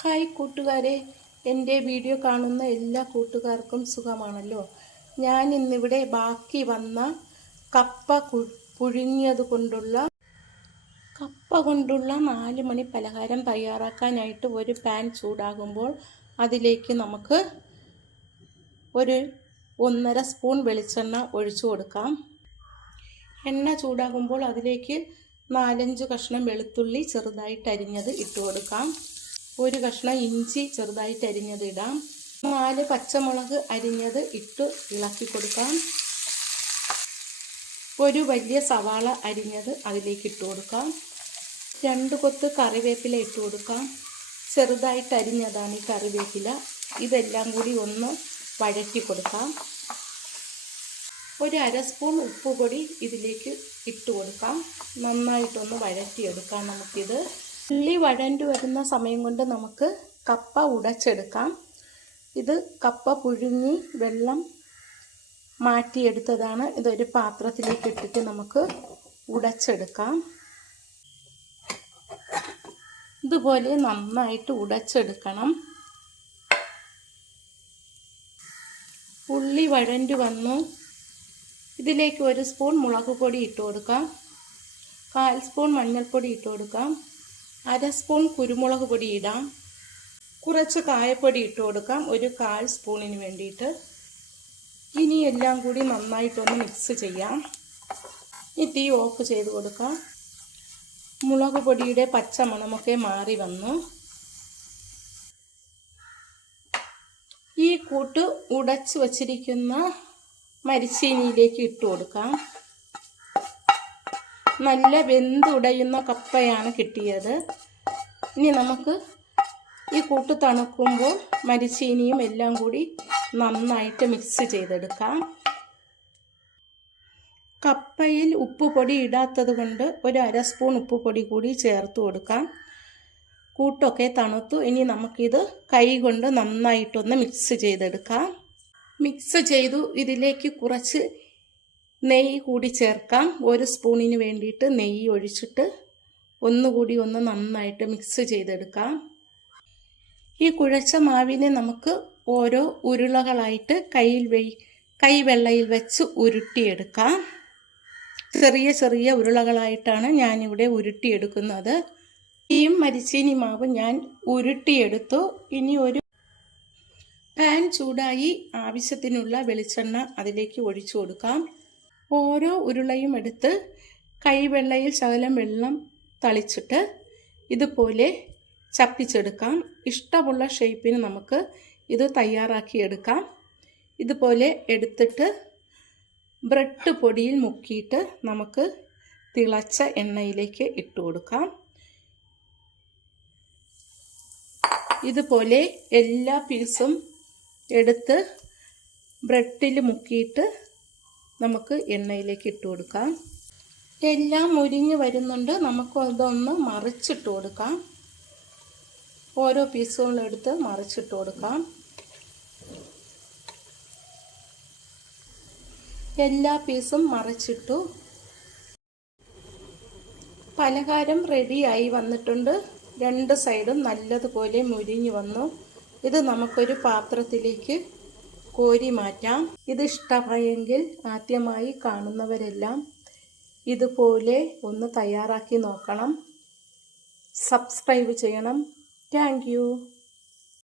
Hi കൂട്ടുകാരെ, എൻ്റെ video കാണുന്ന എല്ലാ കൂട്ടുകാർക്കും സുഖമാണല്ലോ. ഞാൻ ഇന്നിവിടെ ബാക്കി വന്ന പുഴുങ്ങിയത് കൊണ്ടുള്ള 4 മണി പലഹാരം തയ്യാറാക്കാനായിട്ട് ഒരു പാൻ ചൂടാകുമ്പോൾ അതിലേക്ക് നമുക്ക് ഒരു 1.5 സ്പൂൺ വെളിച്ചെണ്ണ ഒഴിച്ചു കൊടുക്കാം. എണ്ണ ചൂടാകുമ്പോൾ അതിലേക്ക് 4-5 കഷ്ണം വെളുത്തുള്ളി ചെറുതായിട്ട് അരിഞ്ഞത് ഇട്ട് കൊടുക്കാം. ഒരു കഷ്ണം ഇഞ്ചി ചെറുതായിട്ട് അരിഞ്ഞത് ഇടാം. 4 പച്ചമുളക് അരിഞ്ഞത് ഇട്ട് ഇളക്കി കൊടുക്കാം. ഒരു വലിയ സവാള അരിഞ്ഞത് അതിലേക്ക് ഇട്ട് കൊടുക്കാം. 2 കൊത്ത് കറിവേപ്പില ഇട്ട് കൊടുക്കാം. ചെറുതായിട്ട് അരിഞ്ഞതാണ് ഈ കറിവേപ്പില. ഇതെല്ലാം കൂടി ഒന്ന് വഴറ്റി കൊടുക്കാം. ഒരു 1/2 സ്പൂൺ ഉപ്പുപൊടി ഇതിലേക്ക് ഇട്ട് കൊടുക്കാം. നന്നായിട്ടൊന്ന് വഴറ്റിയെടുക്കാം. നമുക്കിത് ഉള്ളി വഴണ്ടു വരുന്ന സമയം കൊണ്ട് നമുക്ക് കപ്പ ഉടച്ചെടുക്കാം. ഇത് കപ്പ പുഴുങ്ങി വെള്ളം മാറ്റിയെടുത്തതാണ്. ഇതൊരു പാത്രത്തിലേക്ക് ഇട്ടിട്ട് നമുക്ക് ഉടച്ചെടുക്കാം. ഇതുപോലെ നന്നായിട്ട് ഉടച്ചെടുക്കണം. ഉള്ളി വഴണ്ടു വന്നു. ഇതിലേക്ക് 1 സ്പൂൺ മുളക് പൊടി ഇട്ട് കൊടുക്കാം. 1/4 സ്പൂൺ മഞ്ഞൾപ്പൊടി ഇട്ട് കൊടുക്കാം. 1/2 സ്പൂൺ കുരുമുളക് പൊടി ഇടാം. കുറച്ച് കായപ്പൊടി ഇട്ട് കൊടുക്കാം, ഒരു 1/4 സ്പൂണിന് വേണ്ടിയിട്ട്. ഇനി എല്ലാം കൂടി നന്നായിട്ടൊന്ന് മിക്സ് ചെയ്യാം. ഈ തീ ഓഫ് ചെയ്ത് കൊടുക്കാം. മുളക് പൊടിയുടെ പച്ച മണമൊക്കെ മാറി വന്നു. ഈ കൂട്ട് ഉടച്ച് വച്ചിരിക്കുന്ന മരിച്ചീനിയിലേക്ക് ഇട്ട് കൊടുക്കാം. നല്ല വെന്തുടയുന്ന കപ്പയാണ് കിട്ടിയത്. ഇനി നമുക്ക് ഈ കൂട്ട് തണുക്കുമ്പോൾ മരിച്ചീനിയും എല്ലാം കൂടി നന്നായിട്ട് മിക്സ് ചെയ്തെടുക്കാം. കപ്പയിൽ ഉപ്പുപൊടി ഇടാത്തത് കൊണ്ട് ഒരു 1/2 സ്പൂൺ ഉപ്പുപൊടി കൂടി ചേർത്ത് കൊടുക്കാം. കൂട്ടൊക്കെ തണുത്തു. ഇനി നമുക്കിത് കൈ കൊണ്ട് നന്നായിട്ടൊന്ന് മിക്സ് ചെയ്തെടുക്കാം. മിക്സ് ചെയ്തു. ഇതിലേക്ക് കുറച്ച് നെയ്യ് കൂടി ചേർക്കാം. 1 സ്പൂണിന് വേണ്ടിയിട്ട് നെയ്യ് ഒഴിച്ചിട്ട് ഒന്നുകൂടി ഒന്ന് നന്നായിട്ട് മിക്സ് ചെയ്തെടുക്കാം. ഈ കുഴച്ച മാവിനെ നമുക്ക് ഓരോ ഉരുളകളായിട്ട് കൈവെള്ളയിൽ വെച്ച് ഉരുട്ടിയെടുക്കാം. ചെറിയ ചെറിയ ഉരുളകളായിട്ടാണ് ഞാനിവിടെ ഉരുട്ടിയെടുക്കുന്നത്. ഈ മരിച്ചീനി മാവ് ഞാൻ ഉരുട്ടിയെടുത്തു. ഇനി ഒരു പാൻ ചൂടായി ആവശ്യത്തിനുള്ള വെളിച്ചെണ്ണ അതിലേക്ക് ഒഴിച്ചു കൊടുക്കാം. ഓരോ ഉരുളയും എടുത്ത് കൈവെള്ളയിൽ ശകലം വെള്ളം തളിച്ചിട്ട് ഇതുപോലെ ചപ്പിച്ചെടുക്കാം. ഇഷ്ടമുള്ള ഷേപ്പിന് നമുക്ക് ഇത് തയ്യാറാക്കിയെടുക്കാം. ഇതുപോലെ എടുത്തിട്ട് ബ്രെഡ് പൊടിയിൽ മുക്കിയിട്ട് നമുക്ക് തിളച്ച എണ്ണയിലേക്ക് ഇട്ട് കൊടുക്കാം. ഇതുപോലെ എല്ലാ പീസും എടുത്ത് ബ്രെഡിൽ മുക്കിയിട്ട് നമുക്ക് എണ്ണയിലേക്ക് ഇട്ട് കൊടുക്കാം. എല്ലാം മുരിഞ്ഞ് വരുന്നുണ്ട്. നമുക്ക് അതൊന്ന് മറിച്ചിട്ട് കൊടുക്കാം. ഓരോ പീസുകളെടുത്ത് മറിച്ചിട്ട് കൊടുക്കാം. എല്ലാ പീസും മറിച്ചിട്ടു. പലഹാരം റെഡിയായി വന്നിട്ടുണ്ട്. 2 സൈഡും നല്ലതുപോലെ മുരിഞ്ഞു വന്നു. ഇത് നമുക്കൊരു പാത്രത്തിലേക്ക് കോരി മാറ്റാം. ഇത് ഇഷ്ടമായെങ്കിൽ ആദ്യമായി കാണുന്നവരെല്ലാം ഇതുപോലെ ഒന്ന് തയ്യാറാക്കി നോക്കണം. സബ്സ്ക്രൈബ് ചെയ്യണം. Thank you.